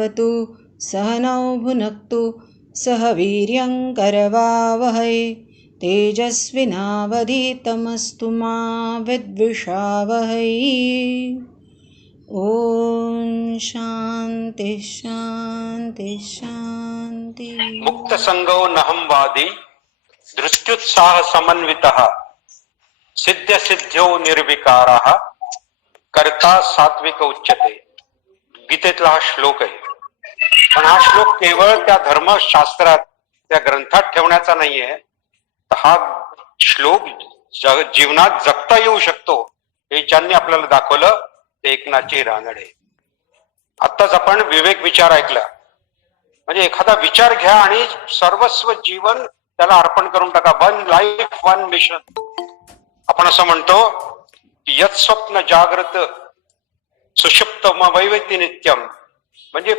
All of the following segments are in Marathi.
भवतु सहनौ भुनक्तु सह वीर्यङ्करवावहै तेजस्विनावधीतमस्तु मा विद्विषावहै। ओम शांति शांति शांति। मुक्त संगो नहं वादी दृष्ट्युत्साह समन्वितः सिद्ध सिद्ध्यो निर्विकारः कर्ता सात्विक उच्यते. गीतेतला हा श्लोक आहे. पण हा श्लोक केवळ त्या धर्मशास्त्रात त्या ग्रंथात ठेवण्याचा नाहीये. हा श्लोक जीवनात जगता येऊ शकतो हे ज्यांनी आपल्याला दाखवलं ते एकनाथजी रानडे. आत्ताच आपण विवेक विचार ऐकला. म्हणजे एखादा विचार घ्या आणि सर्वस्व जीवन त्याला अर्पण करून टाका. One life one mission. आपण असं म्हणतो की यत् स्वप्न जागृत सुषुप्तम वैवेत्य नित्यम. म्हणजे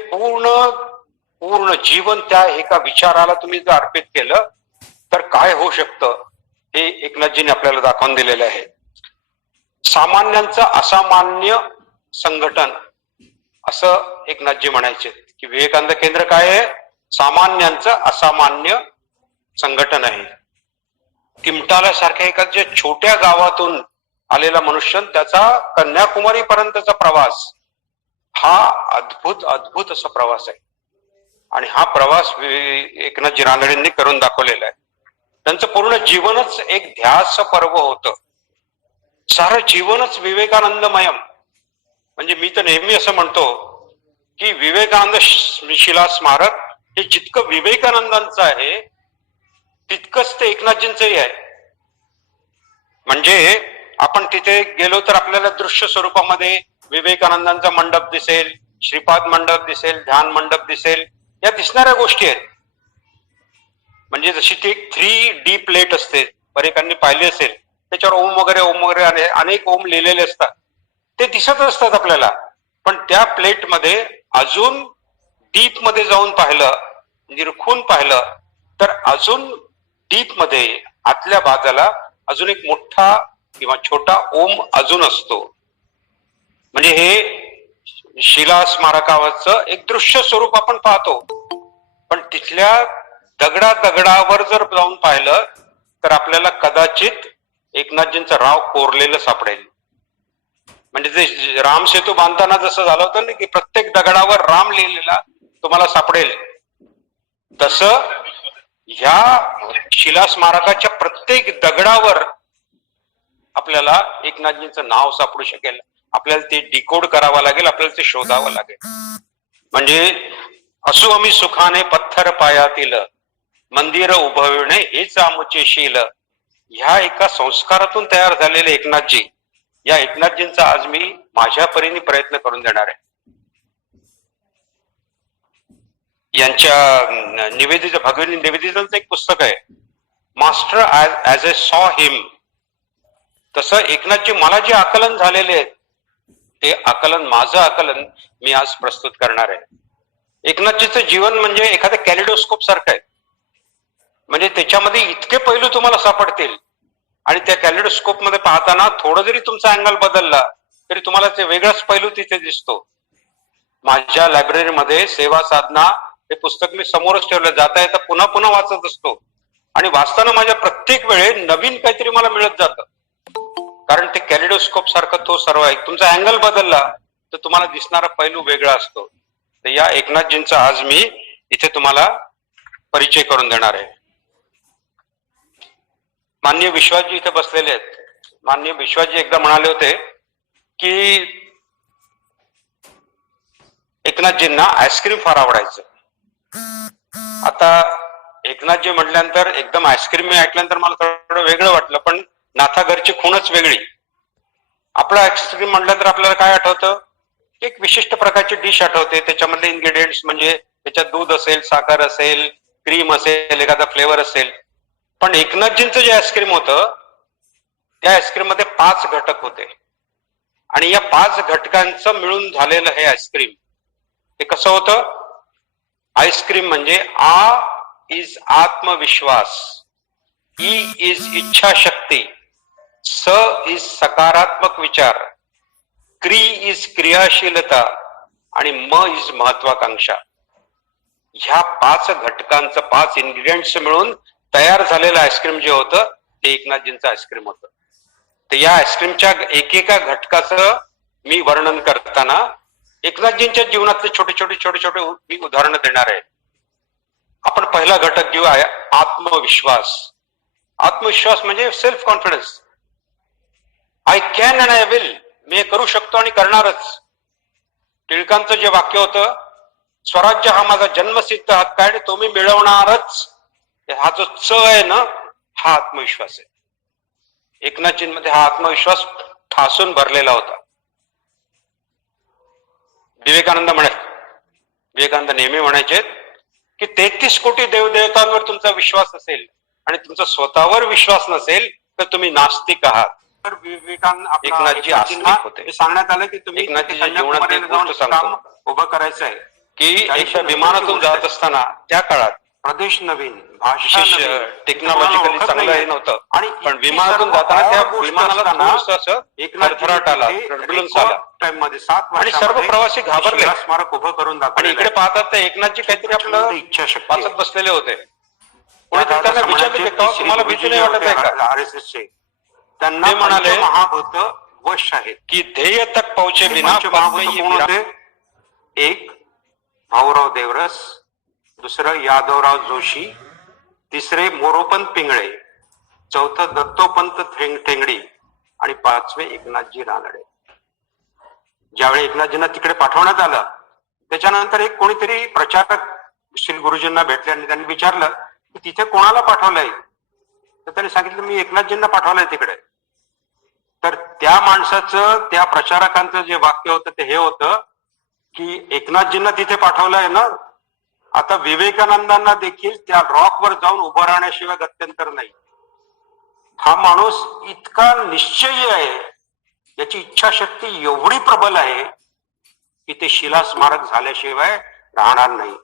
पूर्ण जीवन त्या एका विचाराला तुम्ही जर अर्पित केलं तर काय होऊ शकतं हे एकनाथजीने आपल्याला दाखवून दिलेलं आहे. सामान्यांचं असामान्य संघटन असं एकनाथजी म्हणायचे की विवेकानंद केंद्र काय आहे? सामान्यांचं असामान्य संघटन आहे. किमटाला सारख्या एखाद्या छोट्या गावातून आलेला मनुष्य त्याचा कन्याकुमारी पर्यंतचा प्रवास हा अद्भुत असा प्रवास आहे. आणि हा प्रवास एकनाथजी रानडेंनी करून दाखवलेला आहे. त्यांचं पूर्ण जीवनच एक ध्यास पर्व होतं. सारं जीवनच विवेकानंदमयम. म्हणजे मी तर नेहमी असं म्हणतो की विवेकानंद शिला स्मारक हे जितकं विवेकानंदांचं आहे तितकंच ते एकनाथजींचंही आहे. म्हणजे आपण तिथे गेलो तर आपल्याला दृश्य स्वरूपामध्ये विवेकानंदांचा मंडप दिसेल, श्रीपाद मंडप दिसेल, ध्यान मंडप दिसेल. या दिसणाऱ्या गोष्टी आहेत. म्हणजे जशी ती 3D प्लेट असते, बरेकांनी पाहिली असेल, त्याच्यावर ओम वगैरे अनेक ओम लिहिलेले असतात. ते दिसत असतात आपल्याला. पण त्या प्लेटमध्ये अजून डीप मध्ये जाऊन पाहिलं, निरखून पाहिलं तर अजून डीप मध्ये आतल्या बाजूला अजून एक मोठा किंवा छोटा ओम अजून असतो. म्हणजे हे शिला स्मारकावरचं एक दृश्य स्वरूप आपण पाहतो. पण तिथल्या दगडावर जर जाऊन पाहिलं तर आपल्याला कदाचित एकनाथजींचं राव कोरलेलं सापडेल. म्हणजे ते राम सेतू बांधताना जसं झालं होतं ना की प्रत्येक दगडावर राम लिहिलेला तुम्हाला सापडेल, तसं ह्या शिला स्मारकाच्या प्रत्येक दगडावर आपल्याला एकनाथजींचं नाव सापडू शकेल. आपल्याला ते डिकोड करावं लागेल, आपल्याला ते शोधावं लागेल. म्हणजे असो आम्ही सुखाने पत्थर पायातील मंदिर उभविणे हेच आमचे शील. ह्या एका संस्कारातून तयार झालेले एकनाथजी, या एकनाथजींचा आज मी माझ्या परीने प्रयत्न करून देणार आहे. यांच्या निवेदित भगवती निवेदितांचं एक पुस्तक आहे, मास्टर ॲज अ सॉ हिम. तसं एकनाथजी मला जे आकलन झालेले आहेत ते आकलन, माझं आकलन मी आज प्रस्तुत करणार आहे. एकनाथजीचं जीवन म्हणजे एखाद्या कॅलिडोस्कोप सारखं आहे. म्हणजे त्याच्यामध्ये इतके पैलू तुम्हाला सापडतील आणि त्या कॅलिडोस्कोप मध्ये पाहताना थोडं जरी तुमचा अँगल बदलला तरी तुम्हाला ते वेगळाच पैलू तिथे दिसतो. माझ्या लायब्ररीमध्ये सेवा साधना हे पुस्तक मी समोरच ठेवलं. जाता येता पुन्हा पुन्हा वाचत असतो आणि वाचताना माझ्या प्रत्येक वेळे नवीन काहीतरी मला मिळत जातं. कारण ते कॅलिडोस्कोप सारखं तो सर्व आहे. तुमचा अँगल बदलला तर तुम्हाला दिसणारा पैलू वेगळा असतो. तर या एकनाथजींचा आज मी इथे तुम्हाला परिचय करून देणार आहे. माननीय विश्वासजी इथे बसलेले आहेत. माननीय विश्वासजी एकदा म्हणाले होते की एकनाथजींना आईस्क्रीम फार आवडायचं. आता एकनाथजी म्हटल्यानंतर एकदम आईस्क्रीम मी ऐकल्यानंतर मला थोडं वेगळं वाटलं, पण नाथाघरची खूणच वेगळी. आपलं आईस्क्रीम म्हटल्यानंतर आपल्याला काय आठवतं? एक विशिष्ट प्रकारची डिश आठवते. त्याच्यामधले इन्ग्रेडियंट्स म्हणजे त्याच्यात दूध असेल, साखर असेल, क्रीम असेल, एखादा फ्लेवर असेल. पण एकनाथजींचं जे आईस्क्रीम होतं त्या आईस्क्रीम मध्ये 5 घटक होते आणि या 5 घटकांचं मिळून झालेलं हे आईस्क्रीम. ते कसं होतं? आईस्क्रीम म्हणजे आ इज आत्मविश्वास, ई इज इच्छाशक्ती, स इज सकारात्मक विचार, क्री इज क्रियाशीलता, आणि म इज महत्वाकांक्षा. ह्या 5 घटकांचं 5 इन्ग्रेडियंट्स मिळून तयार झालेलं आईस्क्रीम जे होतं ते एकनाथजींचं आईस्क्रीम होतं. तर या आईस्क्रीमच्या एकेका घटकाचं मी वर्णन करताना एकनाथजींच्या जीवनातले छोटे छोटे मी उदाहरणं देणार आहे. आपण पहिला घटक घेऊ आत्मविश्वास. आत्मविश्वास म्हणजे self confidence. I can and I will. मी हे करू शकतो आणि करणारच. टिळकांचं जे वाक्य होतं, स्वराज्य हा माझा जन्मसिद्ध हक्क आहे आणि तो मी मिळवणारच. हा जो च आहे ना, हा आत्मविश्वास आहे. एकनाथजींमध्ये हा आत्मविश्वास ठासून भरलेला होता. विवेकानंद नेहमी म्हणायचे की 33 कोटी देवदेवतांवर तुमचा विश्वास असेल आणि तुमचा स्वतःवर विश्वास नसेल तर तुम्ही नास्तिक आहात. तर एकनाथजी आस्तिक होते. सांगण्यात आलं की तुम्ही एकनाथजीच्या जीवनात एक गोष्ट सांगतो उभं करायचं आहे की एकदा विमानातून जात असताना त्या काळात प्रदेश नवीन, भाषा टेक्नॉलॉजिकली चांगलं हे नव्हतं आणि पण विमानातून जाताना त्या विमानाला थोडंसं एक थरथराट आला, टर्ब्युलन्स आला टाइम मध्ये 7 आणि सर्व प्रवासी घाबरले. स्मारक उभं करून दाखवलं आणि इकडे पाहतात तर एकनाथजी काहीतरी आपलं इच्छाशक्ती वाचत बसलेले होते. त्यांना विचारले तुम्हाला भीती नाही वाटत आहे का RSSचे? त्यांना म्हणाले महाभूत वश आहेत की ध्येय तक पोहोचे बिना. एक भाऊराव देवरस, दुसरं यादवराव जोशी, तिसरे मोरोपंत पिंगळे, चौथं दत्तोपंत ठेंगडी आणि 5वे एकनाथजी रानडे. ज्यावेळी एकनाथजींना तिकडे पाठवण्यात आलं त्याच्यानंतर एक कोणीतरी प्रचारक श्री गुरुजींना भेटले आणि त्यांनी विचारलं की तिथे कोणाला पाठवलंय? तर त्यांनी सांगितलं मी एकनाथजींना पाठवलंय तिकडे. तर त्या माणसाचं, त्या प्रचारकांचं जे वाक्य होतं ते हे होतं की एकनाथजींना तिथे पाठवलंय ना, आता विवेकानंदांना देखील त्या रॉकवर जाऊन उभं राहण्याशिवाय गत्यंतर नाही. हा माणूस इतका निश्चयी आहे, याची इच्छाशक्ती एवढी प्रबल आहे की ते शिला स्मारक झाल्याशिवाय राहणार नाही.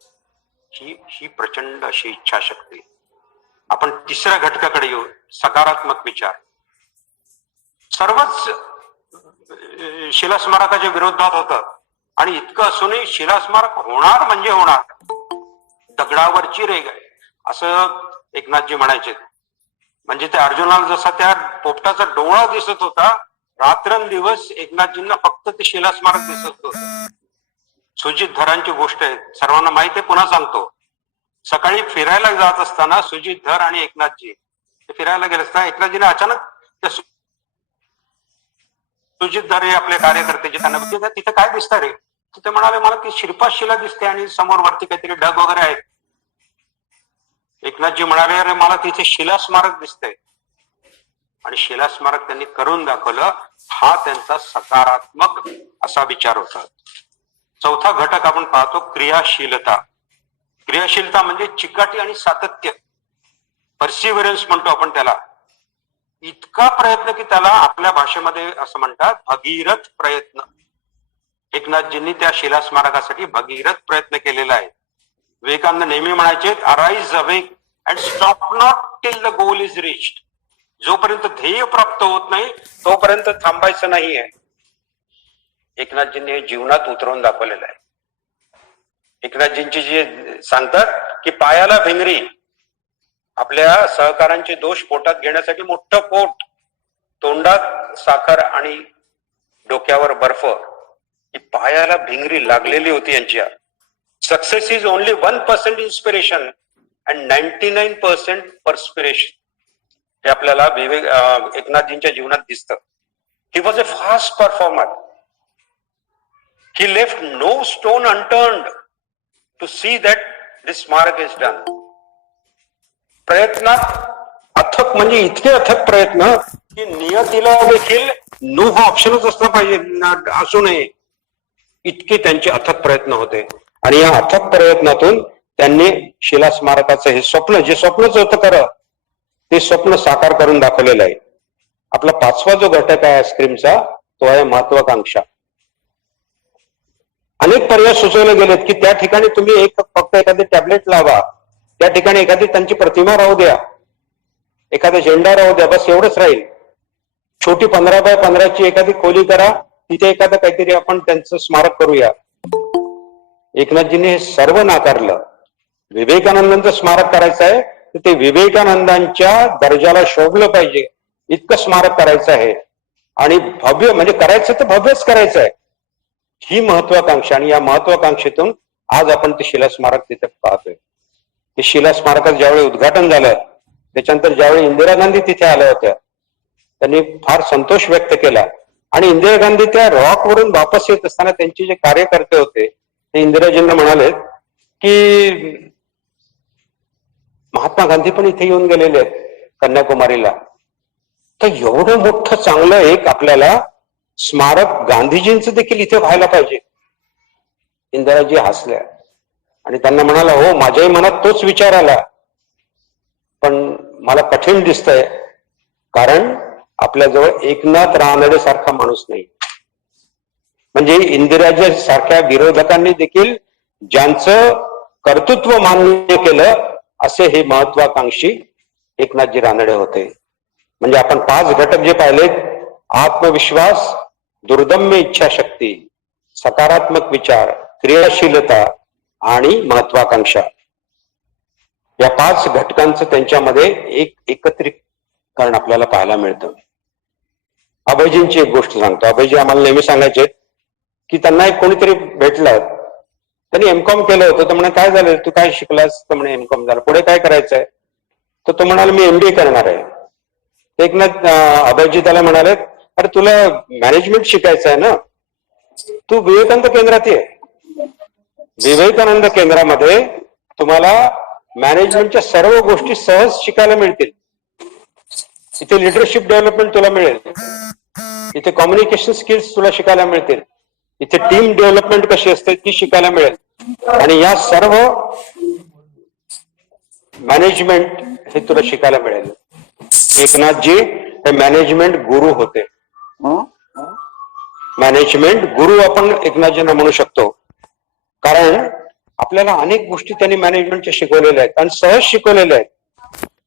ही प्रचंड अशी इच्छाशक्ती. आपण तिसऱ्या घटकाकडे येऊ, सकारात्मक विचार. सर्वच शिलास्मारकाच्या विरोधात होतं आणि इतकं असूनही शिलास्मारक होणार म्हणजे होणार. दगडावरची रेग आहे असं एकनाथजी म्हणायचे. म्हणजे ते अर्जुनाला जसा त्या पोपटाचा डोळा दिसत होता, रात्रंदिवस एकनाथजींना फक्त ते शिलास्मारक दिसत होतं. सुजित धरांची गोष्ट आहे, सर्वांना माहिती आहे, पुन्हा सांगतो. सकाळी फिरायला जात असताना सुजित धर आणि एकनाथजी फिरायला गेले असताना एकनाथजीने अचानक सुजित धर हे आपले कार्यकर्ते जे त्यांना तिथे काय दिसतं रे? तिथे म्हणाले मला ती श्रीपाद शिला दिसते आणि समोर वरती काहीतरी ढग वगैरे आहेत. एकनाथजी म्हणाले अरे मला तिथे शिलास्मारक दिसतंय आणि शिलास्मारक त्यांनी करून दाखवलं. हा त्यांचा सकारात्मक असा विचार होता. चौथा घटक आपण पाहतो क्रियाशीलता. क्रियाशीलता म्हणजे चिकाटी आणि सातत्य, परसिव्हरन्स म्हणतो आपण त्याला. इतका प्रयत्न की त्याला आपल्या भाषेमध्ये असं म्हणतात भगीरथ प्रयत्न. एकनाथजींनी त्या शिलास्मारकासाठी भगीरथ प्रयत्न केलेला आहे. विवेकानंद नेहमी म्हणायचे arise awake and stop not till the goal is reached. जोपर्यंत ध्येय प्राप्त होत नाही तोपर्यंत थांबायचं नाहीये. एकनाथजींनी हे जीवनात उतरवून दाखवलेलं आहे. एकनाथजींची जे सांगतात की पायाला भिंगरी, आपल्या सहकारांचे दोष पोटात घेण्यासाठी मोठं पोट, तोंडात साखर आणि डोक्यावर बर्फ, ही पायाला भिंगरी लागलेली होती यांच्या. Success is only 1% inspiration and 99% perspiration. हे आपल्याला एकनाथजींच्या जीवनात दिसतं. He was a fast performer. He left no stone unturned to see that this smarak is done. प्रयत्नात अथक म्हणजे इतके अथक प्रयत्न की नियतीला देखील नो हा ऑप्शनच असला पाहिजे, असू नये, इतके त्यांचे अथक प्रयत्न होते. आणि या अथक प्रयत्नातून त्यांनी शिला स्मारकाचं हे स्वप्न, जे स्वप्नच होतं खरं, ते स्वप्न साकार करून दाखवलेलं आहे. आपला 5वा जो घटक आहे आईस्क्रीमचा तो आहे महत्वाकांक्षा. अनेक पर्याय सुचवले गेलेत की त्या ठिकाणी तुम्ही फक्त एखादे टॅबलेट लावा, त्या ठिकाणी एखादी त्यांची प्रतिमा राहू द्या, एखादा झेंडा राहू द्या, बस एवढंच राहील. छोटी 15 बाय 15ची एखादी खोली करा, तिथे एखादं काहीतरी आपण त्यांचं स्मारक करूया. एकनाथजींनी हे सर्व नाकारलं. विवेकानंदांचं स्मारक करायचं आहे तर ते विवेकानंदांच्या दर्जाला शोभलं पाहिजे इतकं स्मारक करायचं आहे. आणि भव्य म्हणजे करायचं तर भव्यच करायचं आहे, ही महत्वाकांक्षा. आणि या महत्वाकांक्षेतून आज आपण ते शिला स्मारक तिथे पाहतोय. ते शिला स्मारकाचं ज्यावेळी उद्घाटन झालं, त्याच्यानंतर ज्यावेळी इंदिरा गांधी तिथे आल्या होत्या, त्यांनी फार संतोष व्यक्त केला. आणि इंदिरा गांधी त्या रॉक वरून वापस येत असताना त्यांचे जे कार्यकर्ते होते ते इंदिराजींना म्हणाले की महात्मा गांधी पण इथे येऊन गेलेले आहेत कन्याकुमारीला, तर एवढं मोठं चांगलं एक आपल्याला स्मारक गांधीजींचं देखील इथे व्हायला पाहिजे. इंदिराजी हसल्या आणि त्यांना म्हणाला, हो माझ्याही मनात तोच विचार आला, पण मला कठीण दिसतंय कारण आपल्याजवळ एकनाथ रानडे सारखा माणूस नाही. म्हणजे इंदिराजी सारख्या विरोधकांनी देखील ज्यांचं कर्तृत्व मान्य केलं असे हे महत्वाकांक्षी एकनाथजी रानडे होते. म्हणजे आपण 5 घटक जे पाहिलेत, आत्मविश्वास, दुर्दम्य इच्छाशक्ती, सकारात्मक विचार, क्रियाशीलता आणि महत्वाकांक्षा, या 5 घटकांचं त्यांच्यामध्ये एक एकत्रीकरण आपल्याला पाहायला मिळतं. अभयजींची एक गोष्ट सांगतो. अभयजी आम्हाला नेहमी सांगायचे की त्यांना एक कोणीतरी भेटलं, त्यांनी एमकॉम केलं होतं. तर म्हणे काय झालं, तू काय शिकलास? तर म्हणे एमकॉम झालं. पुढे काय करायचंय? तर तो म्हणाला मी एमबीए करणार आहे. एकनाथ अभयजी त्याला म्हणाले, अरे तुला मॅनेजमेंट शिकायचं आहे ना, तू विवेकानंद केंद्रात ये. विवेकानंद केंद्रामध्ये तुम्हाला मॅनेजमेंटच्या सर्व गोष्टी सहज शिकायला मिळतील. इथे लिडरशिप डेव्हलपमेंट तुला मिळेल, इथे कम्युनिकेशन स्किल्स तुला शिकायला मिळतील, इथे टीम डेव्हलपमेंट कशी असते ती शिकायला मिळेल. आणि या सर्व मॅनेजमेंट हे तुला शिकायला मिळेल. एकनाथजी हे मॅनेजमेंट गुरु होते. मॅनेजमेंट गुरु आपण एकनाथजींना म्हणू शकतो, कारण आपल्याला अनेक गोष्टी त्यांनी मॅनेजमेंटच्या शिकवलेल्या आहेत आणि सहज शिकवलेल्या आहेत.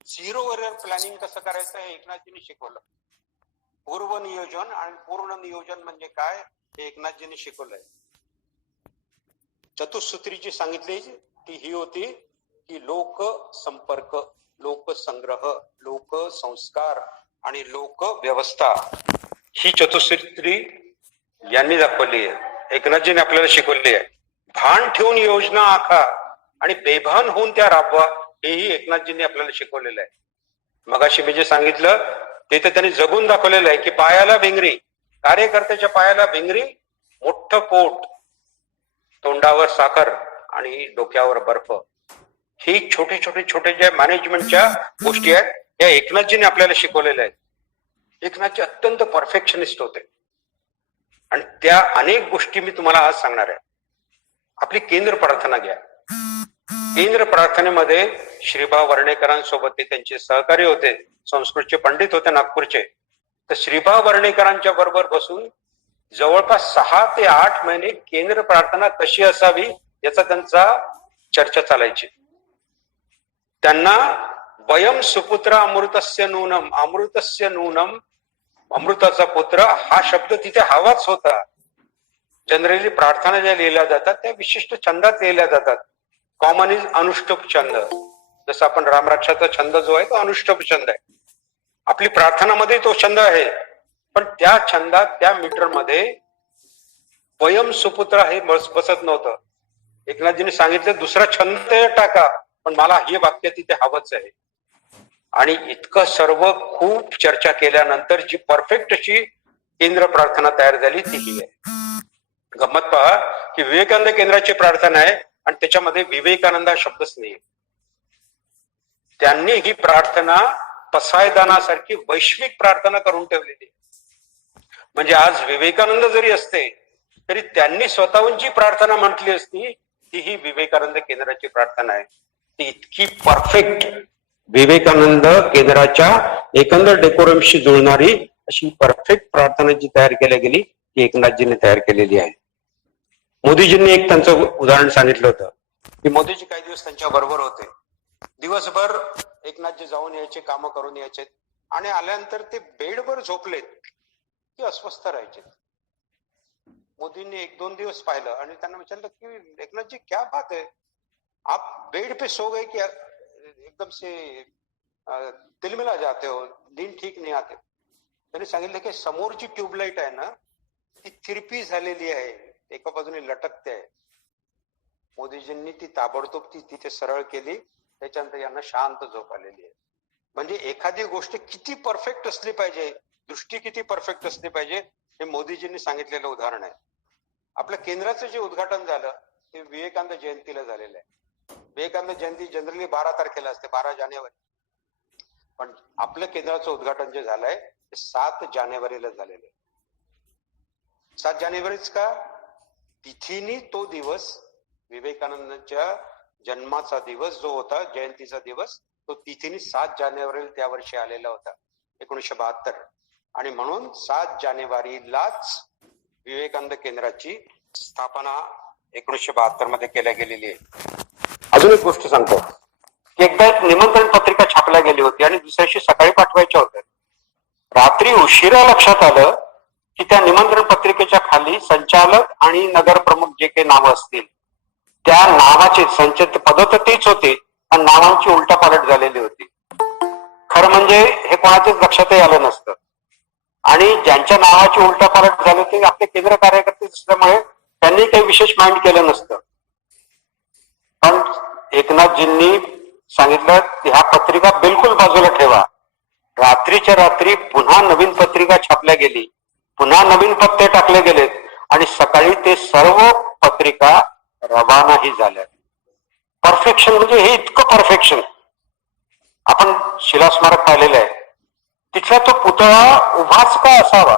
0 एरर प्लॅनिंग कसं करायचं हे एकनाथजींनी शिकवलं. पूर्व नियोजन आणि पूर्ण नियोजन म्हणजे काय हे एकनाथजींनी शिकवलंय. चतुसूत्री जी सांगितली ती ही होती की लोक संपर्क, लोक संग्रह, लोक संस्कार आणि लोक व्यवस्था, ही चतुसूत्री यांनी दाखवली आहे, एकनाथजींनी आपल्याला शिकवली आहे. भान ठेवून योजना आखा आणि बेभान होऊन त्या राबवा, हेही एकनाथजींनी आपल्याला शिकवलेलं आहे. मगाशी मी जे सांगितलं ते तर त्यांनी जगून दाखवलेलं आहे की पायाला भिंगरी, कार्यकर्त्याच्या पायाला भिंगरी, मोठं पोट, तोंडावर साखर आणि डोक्यावर बर्फ, ही छोटे ज्या मॅनेजमेंटच्या गोष्टी आहेत त्या एकनाथजींनी आपल्याला शिकवलेल्या आहेत. एकनाथजी अत्यंत परफेक्शनिस्ट होते आणि त्या अनेक गोष्टी मी तुम्हाला आज सांगणार आहे. आपली केंद्र प्रार्थना घ्या. केंद्र प्रार्थनेमध्ये श्रीभा वर्णेकरांसोबत ते त्यांचे सहकारी होते, संस्कृतचे पंडित होते नागपूरचे. तर श्रीभा वर्णेकरांच्या बरोबर बसून जवळपास 6 ते 8 महिने केंद्र प्रार्थना कशी असावी याचा त्यांचा चर्चा चालायची. त्यांना वयम सुपुत्र अमृतस्य नूनम, अमृतस्य नूनम, अमृताचा पुत्र हा शब्द तिथे हवाच होता. जनरली प्रार्थना ज्या लिहिल्या जातात त्या विशिष्ट छंदात लिहिल्या जातात. कॉमन इज अनुष्टुप छंद, जसं आपण रामरक्षाचा छंद जो आहे तो अनुष्टुप छंद आहे. आपली प्रार्थनामध्ये तो छंद आहे, पण त्या छंदात त्या मीटरमध्ये वयम सुपुत्र हे बसत नव्हतं. एकनाथजींनी सांगितलं दुसरा छंद टाका, पण मला हे वाक्य तिथे हवंच आहे. आणि इतकं सर्व खूप चर्चा केल्यानंतर जी परफेक्ट अशी केंद्र प्रार्थना तयार झाली ती ही आहे. गंमत पहा की विवेकानंद केंद्राची प्रार्थना आहे आणि त्याच्यामध्ये विवेकानंद हा शब्दच नाही. त्यांनी ही प्रार्थना पसायदानासारखी वैश्विक प्रार्थना करून ठेवलेली. म्हणजे आज विवेकानंद जरी असते तरी त्यांनी स्वतःहून जी प्रार्थना म्हटली असती ती ही विवेकानंद केंद्राची प्रार्थना आहे. ती इतकी परफेक्ट विवेकानंद केंद्राच्या एकंदर डेकोरमशी जुळणारी अशी परफेक्ट प्रार्थना जी तयार केली गेली ती एकनाथजींनी तयार केलेली आहे. मोदीजींनी एक त्यांचं उदाहरण सांगितलं होतं की मोदीजी काही दिवस त्यांच्या बरोबर होते. दिवसभर एकनाथजी जाऊन यायचे, कामं करून यायचे आणि आल्यानंतर ते बेडवर झोपलेत की अस्वस्थ राहायचे. मोदींनी 1-2 दिवस पाहिलं आणि त्यांना विचारलं की एकनाथ जी क्या बात है, आप बेड पे सो गए क्या, एकदम से तिलमिला जाते हो, नींद ठीक नाही आते. त्यांनी सांगितलं की समोरची ट्यूबलाईट आहे ना ती तिरपी झालेली आहे, एका बाजूने लटकते आहे. मोदीजींनी ती ताबडतोब ती तिथे सरळ केली, त्याच्यानंतर यांना शांत झोप आलेली आहे. म्हणजे एखादी गोष्ट किती परफेक्ट असली पाहिजे, दृष्टी किती परफेक्ट असली पाहिजे, हे मोदीजींनी सांगितलेलं उदाहरण आहे. आपल्या केंद्राचं जे उद्घाटन झालं ते विवेकानंद जयंतीला झालेलं आहे. विवेकानंद जयंती जनरली 12 तारखेला असते, 12 जानेवारी. पण आपल्या केंद्राचं उद्घाटन जे झालंय ते 7 जानेवारीला झालेलं आहे. 7 जानेवारीच का? तिथीनी तो दिवस, विवेकानंदांच्या जन्माचा दिवस जो होता, जयंतीचा दिवस, तो तिथीनी 7 जानेवारीला त्या वर्षी आलेला होता, 1972. आणि म्हणून 7 जानेवारीलाच विवेकानंद केंद्राची स्थापना 1972 मध्ये केल्या गेलेली आहे. अजून एक गोष्ट सांगतो की एकदा एक निमंत्रण पत्रिका छापल्या गेली होती आणि दुसऱ्या दिवशी सकाळी पाठवायच्या होत्या. रात्री उशिरा लक्षात आलं की त्या निमंत्रण पत्रिकेच्या खाली संचालक आणि नगर प्रमुख जे काही नावं असतील त्या नावाची संचित पद तर तीच होती, पण नावांची उलटापालट झालेली होती. खरं म्हणजे हे कोणाच्याच लक्षातही आलं नसतं. आणि ज्यांच्या नावाची उलटापालट झाली ते आपले केंद्र कार्यकर्ते असल्यामुळे त्यांनी काही विशेष माइंड केलं नसतं. पण एकनाथजींनी सांगितलं ह्या पत्रिका बिलकुल बाजूला ठेवा. रात्रीच्या रात्री पुन्हा नवीन पत्रिका छापल्या गेली, पुन्हा नवीन पत्ते टाकले गेलेत आणि सकाळी ते सर्व पत्रिका रवानाही झाल्या. परफेक्शन म्हणजे हे इतकं परफेक्शन. आपण शिलास्मारक पाहिलेलं आहे, तिथला तो पुतळा उभाच का असावा.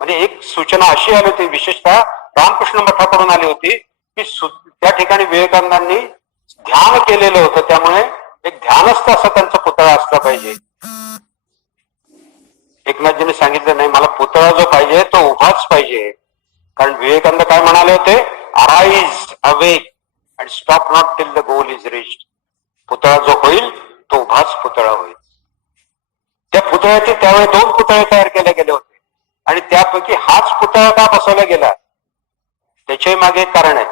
म्हणजे एक सूचना अशी आली होती, विशेषतः रामकृष्ण मठाकडून आली होती की त्या ठिकाणी विवेकानंदांनी ध्यान केलेलं होतं, त्यामुळे एक ध्यानस्थ असा त्यांचा पुतळा असला पाहिजे. एकनाथजींनी सांगितलं नाही, मला पुतळा जो पाहिजे तो उभाच पाहिजे. कारण विवेकानंद काय म्हणाले होते, arise awake and stop not till the goal is reached. पुतळा जो होईल तो उभाच पुतळा होईल. त्या पुतळ्याचे त्यावेळी 2 पुतळे तयार केले गेले होते आणि त्यापैकी हाच पुतळा का बसवला गेला त्याच्याही मागे एक कारण आहे.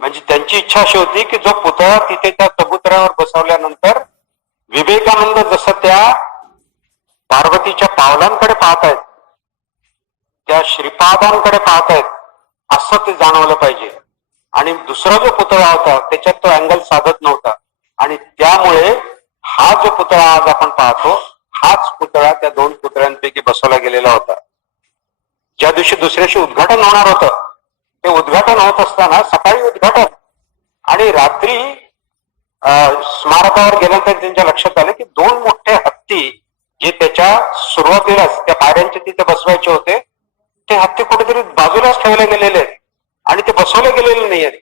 म्हणजे त्यांची इच्छा अशी होती की जो पुतळा तिथे त्या चबुतऱ्यावर बसवल्यानंतर विवेकानंद जसं त्या पार्वतीच्या पावलांकडे पाहतायत, त्या श्रीपादांकडे पाहतायत, असं ते जाणवलं पाहिजे. आणि दुसरा जो पुतळा होता त्याच्यात तो अँगल साधत नव्हता आणि त्यामुळे हा जो पुतळा आज आपण पाहतो हाच पुतळा त्या 2 पुतळ्यांपैकी बसवला गेलेला होता. ज्या दिवशी दुसऱ्या दिवशी उद्घाटन होणार होतं ते उद्घाटन होत असताना सकाळी उद्घाटन आणि रात्री स्मारकावर गेल्यानंतर त्यांच्या लक्षात आलं की 2 मोठे हत्ती जे त्याच्या सुरुवातीलाच त्या पायऱ्यांचे तिथे बसवायचे होते ते हत्ती कुठेतरी बाजूलाच ठेवले गेलेले आहेत आणि ते बसवले गेलेले नाही आहेत.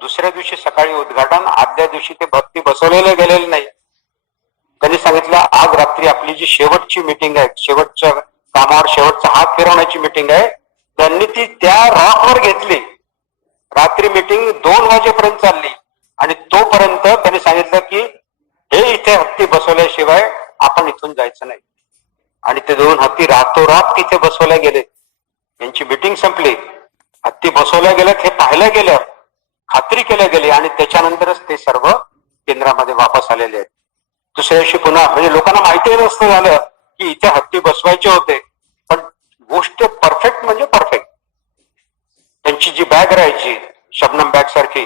दुसऱ्या दिवशी सकाळी उद्घाटन, आदल्या दिवशी ते हत्ती बसवलेले गेलेले नाही. त्यांनी सांगितलं आज रात्री आपली जी शेवटची मीटिंग आहे, शेवटच्या कामावर शेवटचा हात फिरवण्याची मीटिंग आहे, त्यांनी ती त्या रॉकवर घेतली. रात्री मीटिंग 2 वाजेपर्यंत चालली आणि तोपर्यंत त्यांनी सांगितलं की हे इथे हत्ती बसवल्याशिवाय आपण इथून जायचं नाही. आणि ते 2 हत्ती रातोरात तिथे बसवल्या गेले. यांची मीटिंग संपली, हत्ती बसवल्या गेल्यात हे पाहिलं गेलं, खात्री केल्या गेली आणि त्याच्यानंतरच ते सर्व केंद्रामध्ये वापस आलेले आहेत. दुसऱ्या दिवशी पुन्हा म्हणजे लोकांना माहिती नसतं झालं की इथे हत्ती बसवायचे होते, पण गोष्ट परफेक्ट म्हणजे परफेक्ट. त्यांची जी बॅग राहायची शबनम बॅग सारखी,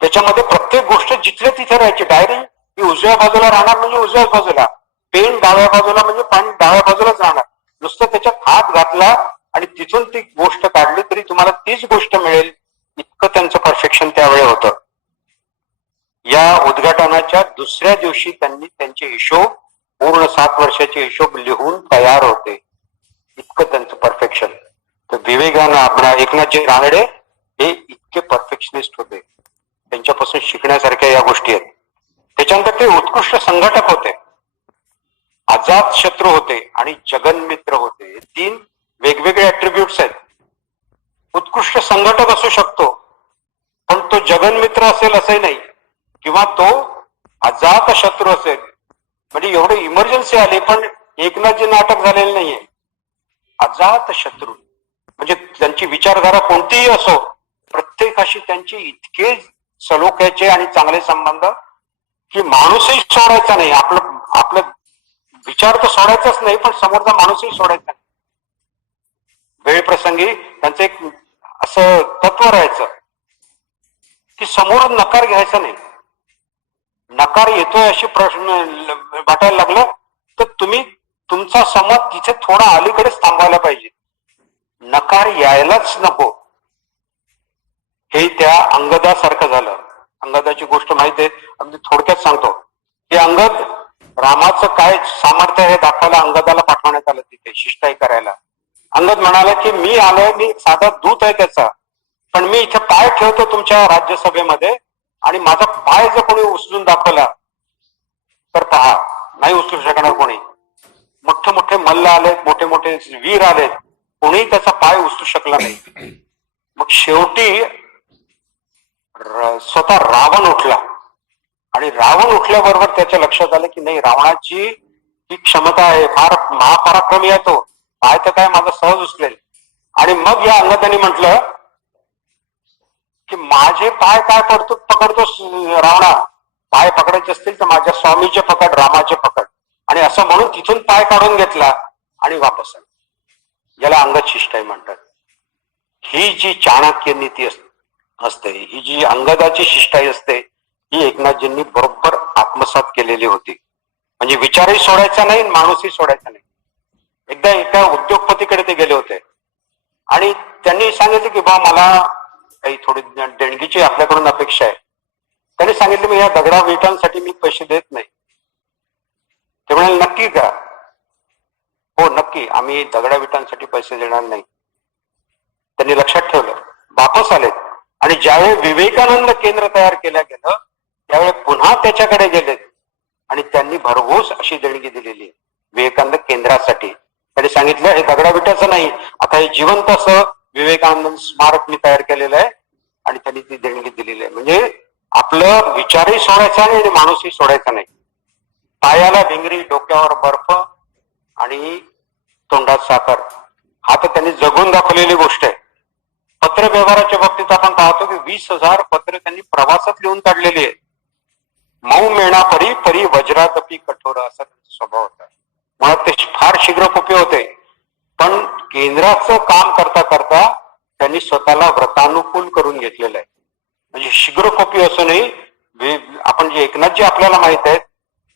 त्याच्यामध्ये प्रत्येक गोष्ट जिथल्या तिथे राहायची. डायरी ही उजव्या बाजूला राहणार म्हणजे उजव्याच बाजूला, पेन डाव्या बाजूला म्हणजे पाणी डाव्या बाजूलाच राहणार. नुसतं त्याच्यात हात घातला आणि तिथून ती गोष्ट काढली तरी तुम्हाला तीच गोष्ट मिळेल, इतकं त्यांचं परफेक्शन त्यावेळी होतं. या उद्घाटनाच्या दुसऱ्या दिवशी त्यांनी त्यांचे हिशोब, पूर्ण 7 वर्षाचे हिशोब लिहून तयार होते, इतकं त्यांचं परफेक्शन. तर विवेकानंद एकनाथजी रानडे हे इतके परफेक्शनिस्ट होते, त्यांच्यापासून शिकण्यासारख्या या गोष्टी आहेत. त्याच्यानंतर ते उत्कृष्ट संघटक होते, अजात शत्रू होते आणि जगन्मित्र होते. हे 3 वेगवेगळे ऍट्रिब्यूट्स आहेत. उत्कृष्ट संघटक असू शकतो पण तो जगन्मित्र असेल असंही नाही, किंवा तो अजात शत्रू असेल. म्हणजे एवढे इमर्जन्सी आली पण एकनाथजी नाटक झालेलं नाहीये. अजात शत्रू, म्हणजे त्यांची विचारधारा कोणतीही असो, प्रत्येकाशी त्यांचे इतके सलोख्याचे आणि चांगले संबंध की माणूसही सोडायचा नाही. आपलं विचार तर सोडायचाच नाही, पण समोरचा माणूसही सोडायचा नाही. वेळ प्रसंगी त्यांचं एक असं तत्व राहायचं की समोरून नकार घ्यायचा नाही. नकार येतोय अशी प्रश्न वाटायला लागलं तर तुम्ही तुमचा समज तिथे थोडा अलीकडेच थांबवायला पाहिजे. नकार यायलाच नको. हे त्या अंगदासारखं झालं. अंगदाची गोष्ट माहिती आहे, अगदी थोडक्यात सांगतो की अंगद रामाचं काय सामर्थ्य हे दाखवायला अंगदाला पाठवण्यात आलं तिथे शिष्टाई करायला. अंगद म्हणाला की मी आलोय, मी साधा दूत आहे त्याचा, पण मी इथे पाय ठेवतो तुमच्या राज्यसभेमध्ये आणि माझा पाय जर कोणी उचलून दाखवला तर पहा, नाही उचलू शकणार कोणी. मोठे मोठे मल्ल आलेत, मोठे मोठे वीर आलेत, कोणीही त्याचा पाय उचलू शकला नाही. मग शेवटी स्वतः रावण उठला आणि रावण उठल्याबरोबर त्याच्या लक्षात आलं की नाही, रावणाची ही क्षमता आहे, फार महापराक्रमी आहे तो, पाय तर काय माझा सहज उचलेल. आणि मग या अंगदाने म्हटलं की माझे पाय काय पकडतोस रावणा, पाय पकडायचे असतील तर माझ्या स्वामीचे पकड, रामाचे पकड. आणि असं म्हणून तिथून पाय काढून घेतला आणि वापस आला. याला अंगद शिष्टाई म्हणतात. ही जी चाणक्य नीती असते, ही जी अंगदाची शिष्टाई असते, ही एकनाथजींनी बरोबर आत्मसात केलेली होती. म्हणजे विचारही सोडायचा नाही, माणूसही सोडायचा नाही. एकदा एका उद्योगपतीकडे ते गेले होते आणि त्यांनी सांगितलं की बा मला काही थोडी देणगीची आपल्याकडून अपेक्षा आहे. त्यांनी सांगितलं मी या दगडा विटांसाठी मी पैसे देत नाही. ते म्हणाले नक्की का? हो नक्की, आम्ही दगडा विटांसाठी पैसे देणार नाही. त्यांनी लक्षात ठेवलं, वापस आलेत आणि ज्यावेळी विवेकानंद केंद्र तयार केलं गेलं त्यावेळी पुन्हा त्याच्याकडे गेलेत आणि त्यांनी भरघोस अशी देणगी दिलेली विवेकानंद केंद्रासाठी. त्यांनी सांगितलं हे दगडा विटाचं नाही, आता हे जिवंत असं विवेकानंद स्मारक मी तयार केलेलं आहे आणि त्यांनी ती देणगी दिलेली आहे. म्हणजे आपलं विचारही सोडायचा नाही आणि माणूसही सोडायचा नाही. पायाला भिंगरी, डोक्यावर बर्फ आणि तोंडात साखर, हा तर त्यांनी जगून दाखवलेली गोष्ट आहे. पत्र व्यवहाराच्या बाबतीत आपण पाहतो की 20,000 पत्र त्यांनी प्रवासात लिहून काढलेली आहे. मऊ मेणा परी परी वज्रातपी कठोर असा त्यांचा स्वभाव होता. मुळात ते फार शीघ्रकोपी होते, पण केंद्राचं काम करता करता त्यांनी स्वतःला व्रतानुकूल करून घेतलेलं आहे. म्हणजे शीघ्रकोपी असूनही आपण जे एकनाथजी आपल्याला माहित आहेत